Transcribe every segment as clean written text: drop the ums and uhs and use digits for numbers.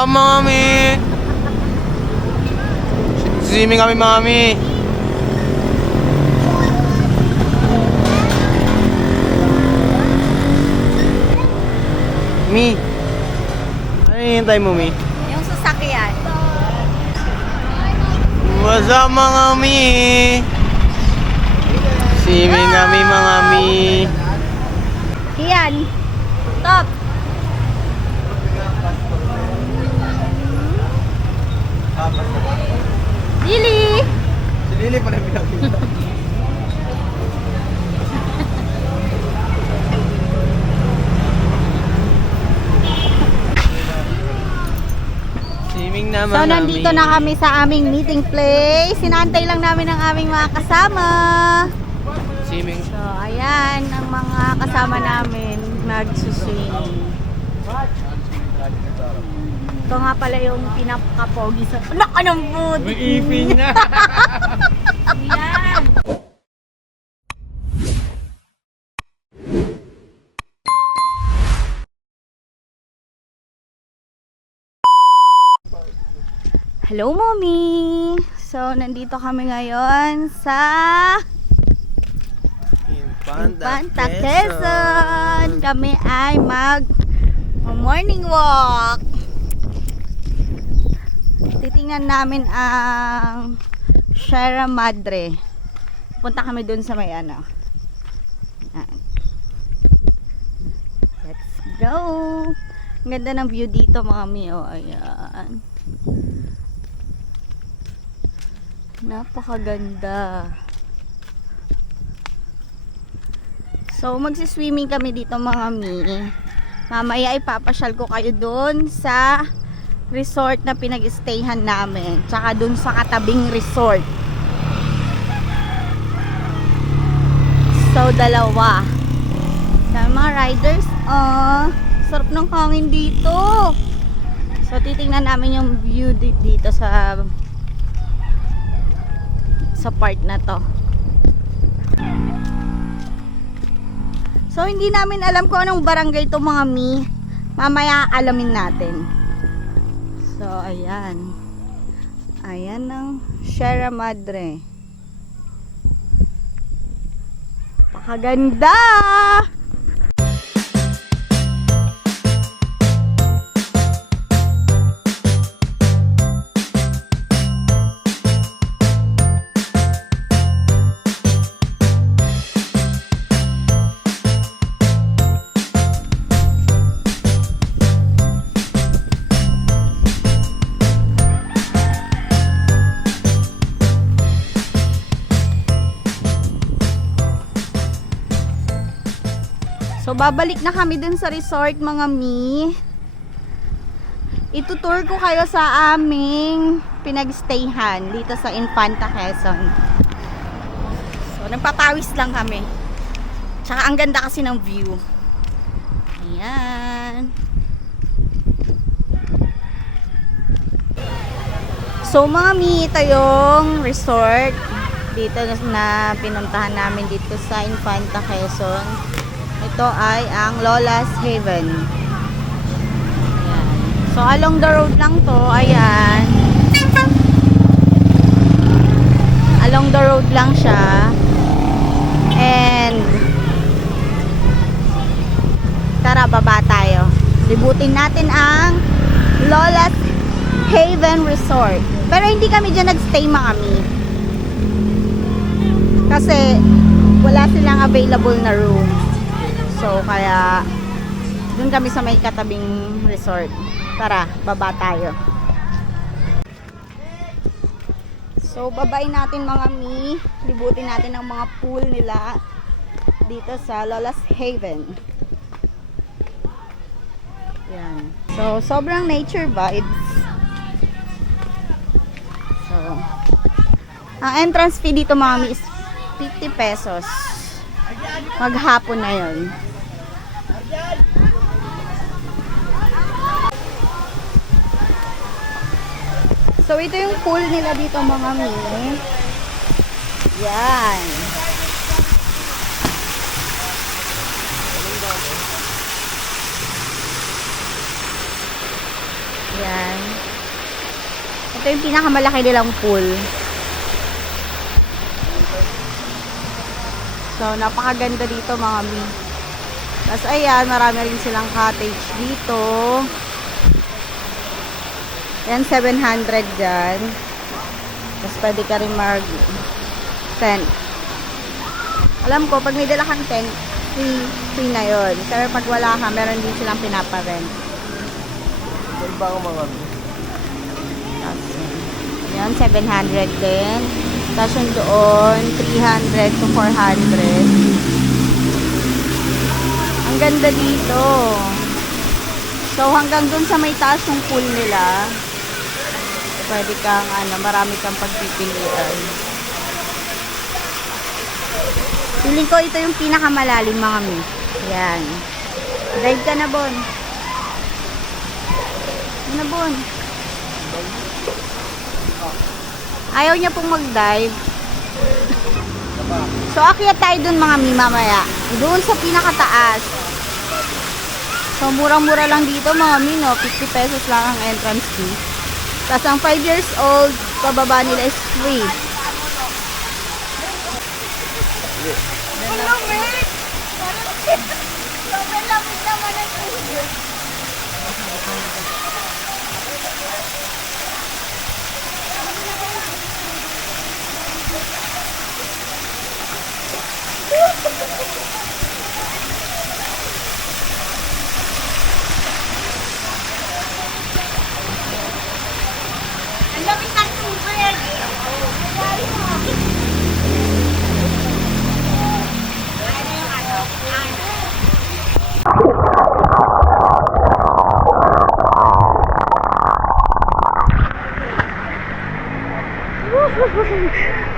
up, mami? Swimming kami, mami. Mi, ano hinihintay mo, Mi? Yung sasakyan. What's up, mga Mi? Swimming kami, mga Mi. Kian. Top. Lily. Si Lily pa rin pinakita. Swimming naman So, nandito na kami sa aming meeting place. Sinantay lang namin ang aming mga kasama. Swimming. So, ayan ang mga kasama namin nagsuswimming. Ito nga pala yung pinakapogi sa... Laka ng mood! May ipin na. Yan! Hello, Mommy! So, nandito kami ngayon sa Infanta, Quezon. Kami ay morning walk. Titingnan namin ang Sierra Madre. Punta kami dun sa may ano. Yan. Let's go! Ang ganda ng view dito, mami. Oh, ayan. Napakaganda. So, magsiswimming kami dito, mga mi. Mamaya ipapasyal ko kayo doon sa resort na pinag-stayhan namin. Tsaka doon sa katabing resort. So, dalawa. Sa mga riders, sarap ng hangin dito. So, titingnan namin yung view dito sa part na to. So, hindi namin alam kung anong barangay to, mga mi. Mamaya alamin natin. So, ayan. Ayan ang Sierra Madre. Pakaganda! So, babalik na kami dun sa resort, mga mi. Itutour ko kayo sa aming pinag-stayhan dito sa Infanta, Quezon. So, nagpapawis lang kami. Tsaka, ang ganda kasi ng view. Ayan. So, mga mi, ito yung resort dito na pinuntahan namin dito sa Infanta, Quezon. Ito ay ang Lola's Haven. Ayan. So, along the road lang to. Ayan. Along the road lang siya. And tara, baba tayo. Libutin natin ang Lola's Haven Resort. Pero hindi kami dyan nagstay, mga mi. Kasi wala silang available na room. So, kaya dun kami sa may katabing resort. Tara, baba tayo. So, babain natin, mga mi. Libutin natin ang mga pool nila dito sa Lola's Haven. Yan. So, sobrang nature vibes. So, ang entrance fee dito, mga mi, is 50 pesos. Maghapon na yun. So, ito yung pool nila dito, mga mi. Yan. Yan. Ito yung pinakamalaki nilang pool. So, napakaganda dito mga mi. Tapos ayan, marami rin silang cottage dito. Yan, 700 dyan. Tapos pwede ka rin mag-tent. Alam ko, pag may dala kang tent, free na yun. Pero pag wala ka, meron din silang pinaparent. Saan ba ako mga mi? Tapos, yan, 700 din. Tapos yung doon, 300 to 400. Ang ganda dito. So, hanggang dun sa may taas ng pool nila, pwede kang, marami kang pagpipilian. Feeling ko ito yung pinakamalalim mga mi. Yan. Dive ka na, Bon. Ano, Bon? Ayaw niya pong mag-dive. So, akyat tayo dun mga mi mamaya. Doon sa pinakataas. So, murang-mura lang dito mga mi, no? 50 pesos lang ang entrance fee. Tapos ang 5 years old, pababa nila is free. Hello, mate! Sobrang lamig naman ang tubig. Ang lamig ng tubig!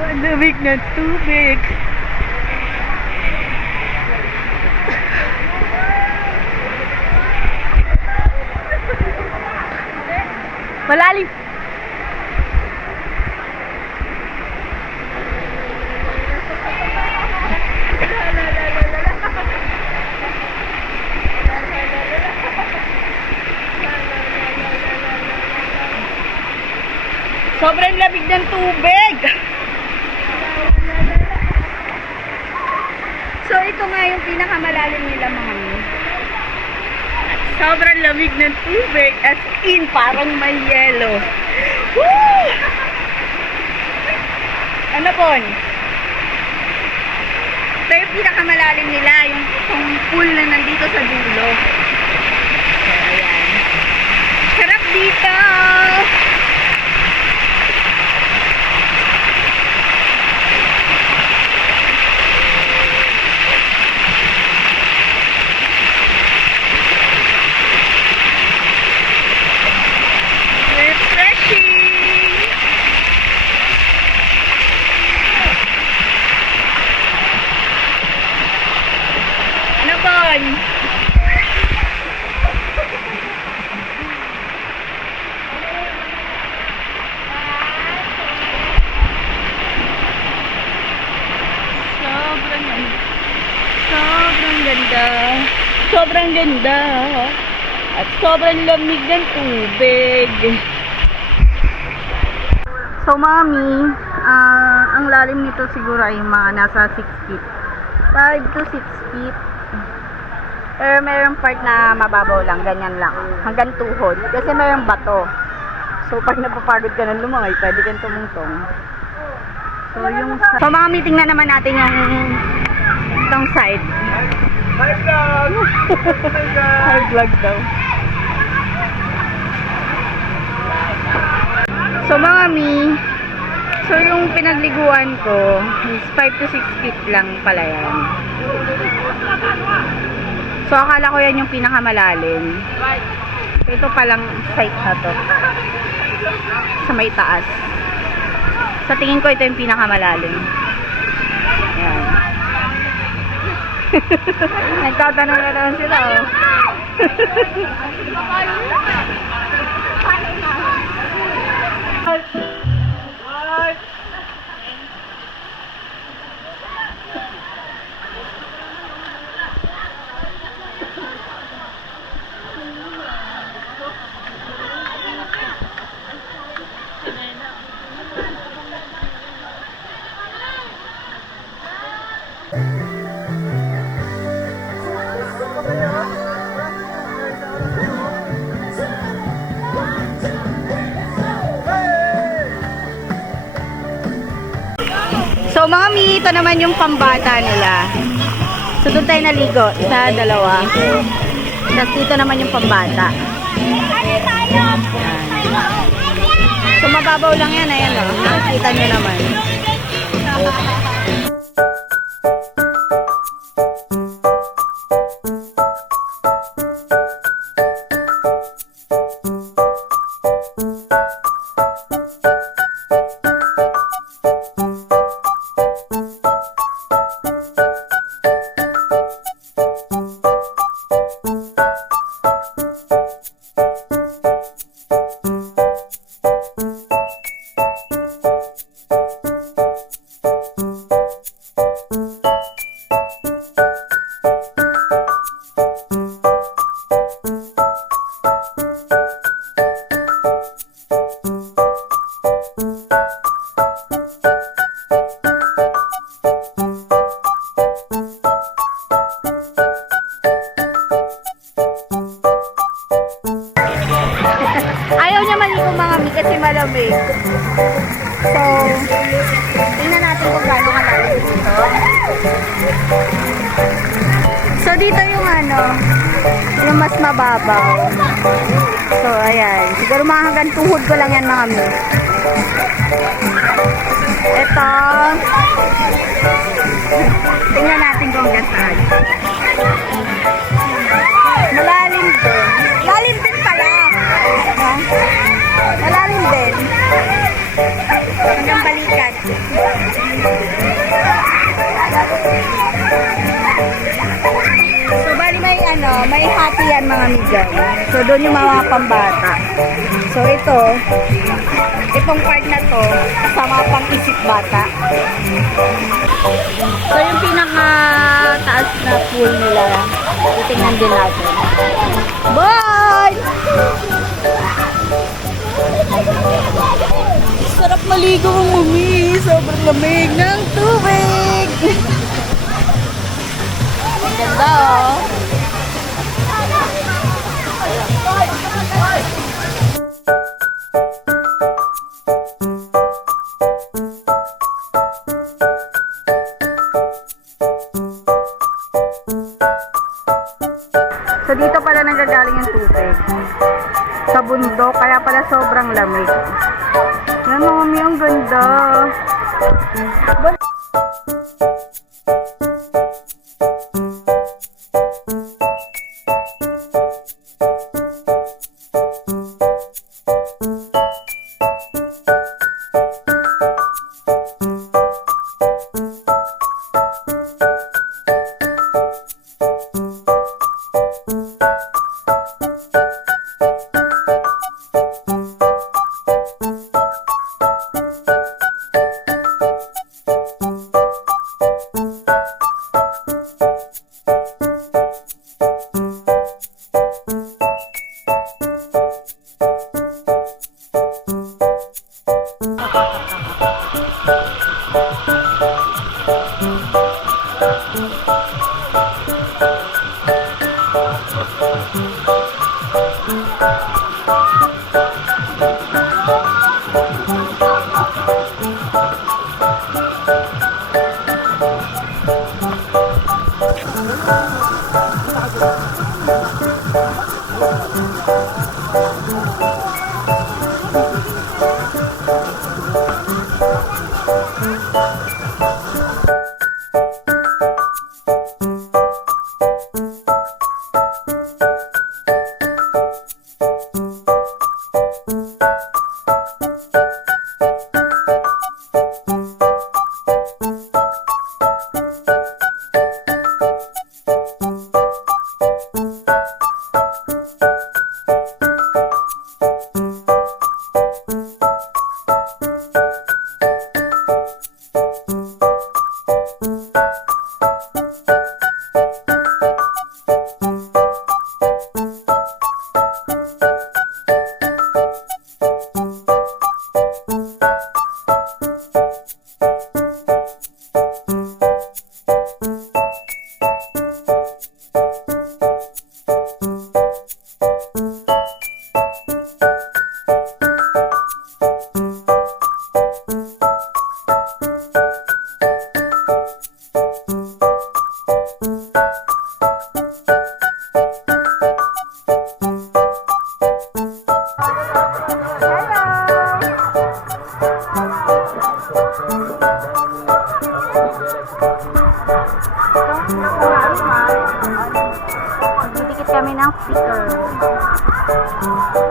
Ang lamig ng tubig! Malalim! Sobrang lamig ng tubig! So, ito nga yung pinakamalalim nila mga mi. Sobrang lamig ng tubig. As in, parang may yelo. Woo! Ano po? Ito yung pinakamalalim nila. Yung itong pool na nandito sa dulo. So, ayan. Sarap dito! Sobrang ganda. At sobrang lamig ng tubig. So, mami, ang lalim nito siguro ay mga nasa 6 feet. 5 to 6 feet. Pero mayroong part na mababaw lang, ganyan lang. Hanggang tuhod. Kasi mayroong bato. So, pag napapagod ka ng lumangay, pwede kang tumungtong. So, mami, tingnan naman natin yung itong side. Hi vlog! Hi vlog daw. So mga mi, so yung pinagliguan ko is 5 to 6 feet lang pala yan. So akala ko yan yung pinakamalalim. Ito palang site na to. Sa may taas. Sa tingin ko ito yung pinakamalalim. Ayan. Nagtatanong na naman sila, oh. So mga mi, ito naman yung pambata nila. So doon tayo naligo sa dalawa. Tapos dito naman yung pambata. Yan. So mababaw lang yan, ayan o. Nakikita nyo naman. Ayaw niya maligo mga mi kasi malamig. So, tingnan natin kung gaano kalalim dito. So, dito yung yung mas mababaw. So, ayan. Siguro mga hanggang tuhod ko lang yan mga mi. Ito. Tingnan natin kung gasaan. Malalim din. Lalim din pala. Ha? Malalim din. Hanggang balikat. So, bali may hati yan mga migan. So, doon yung mga pambata. So, itong part na to, kasama pang isip bata. So, yung pinaka-taas na pool nila, titingnan din natin. Bye! Sarap maligo ang mami. Sobrang lamig ng tubig. Ang ganda oh. So dito pala nanggagaling yung tubig. Sa bundok, kaya pala sobrang lamig. Yan mami, ang ganda.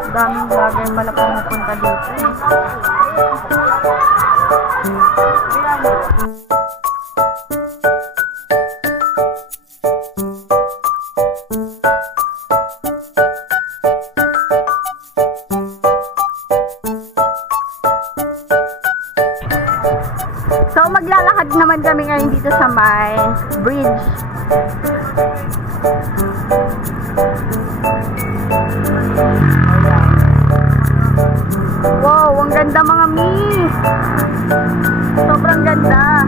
Daming vlogger pala pumupunta dito eh. So maglalakad naman kami ngayon dito sa may bridge. Wow, ang ganda mga mi. Sobrang ganda.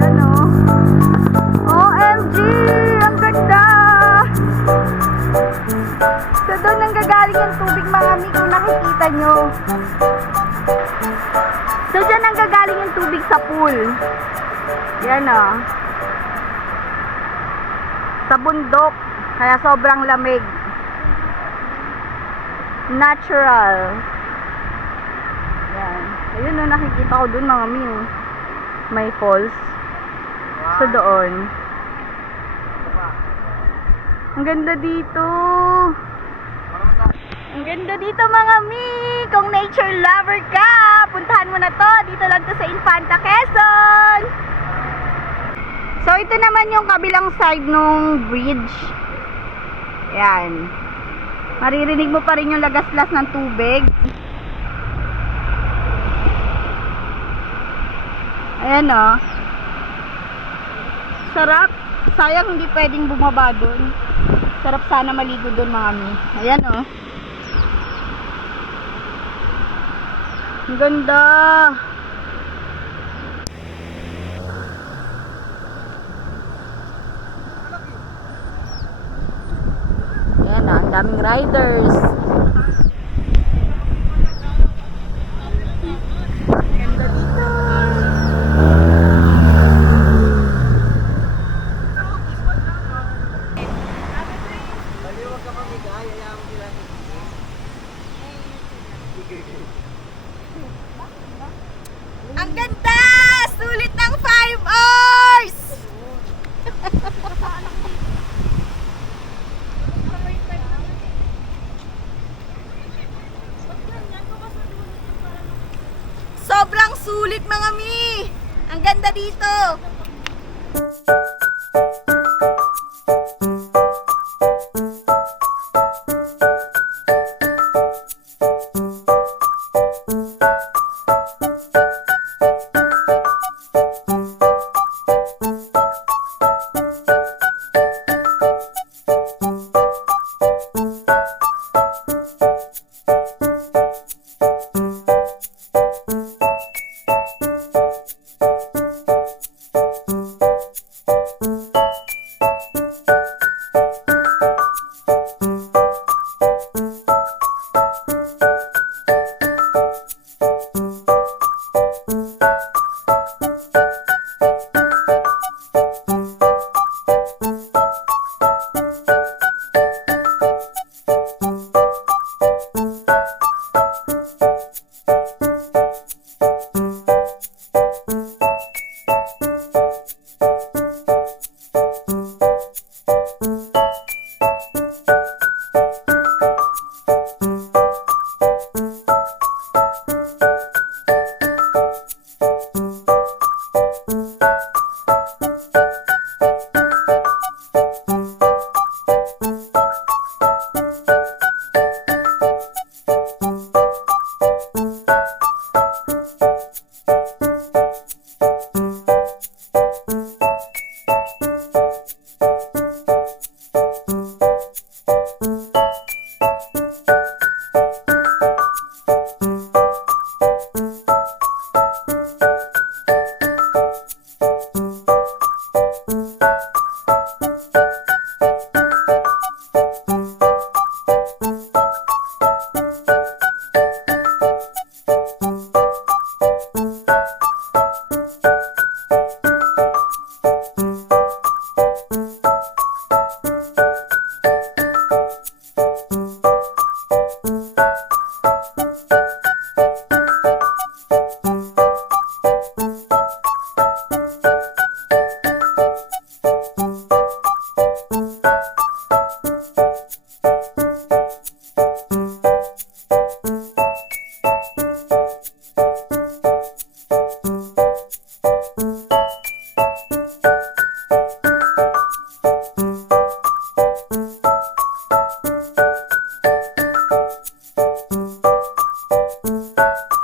Ayan o. OMG! Ang ganda! So doon nang gagaling yung tubig mga mi kung nakikita nyo. So dyan nang gagaling yung tubig sa pool. Yan o. Sa bundok. Kaya sobrang lamig. Natural. Yan. Ayun o, nakikita ko dun mga mi. May falls. So doon. Ang ganda dito. Ang ganda dito mga mi. Kung nature lover ka, puntahan mo na to. Dito lang to sa Infanta, Quezon. So ito naman yung kabilang side nung bridge. Yan. Maririnig mo pa rin yung lagaslas ng tubig. Ayan o. Sarap. Sayang hindi pwedeng bumaba dun. Sarap sana maligo dun mga mi. Ayan o. Ang ganda. Ayan na, ang daming riders. Ganda dito. Baliwag ka mamigay, ayaw mo sila. Ang ganda! Sulit ng 5 hours! Sobrang sulit mga mi! Ang ganda dito! Bye.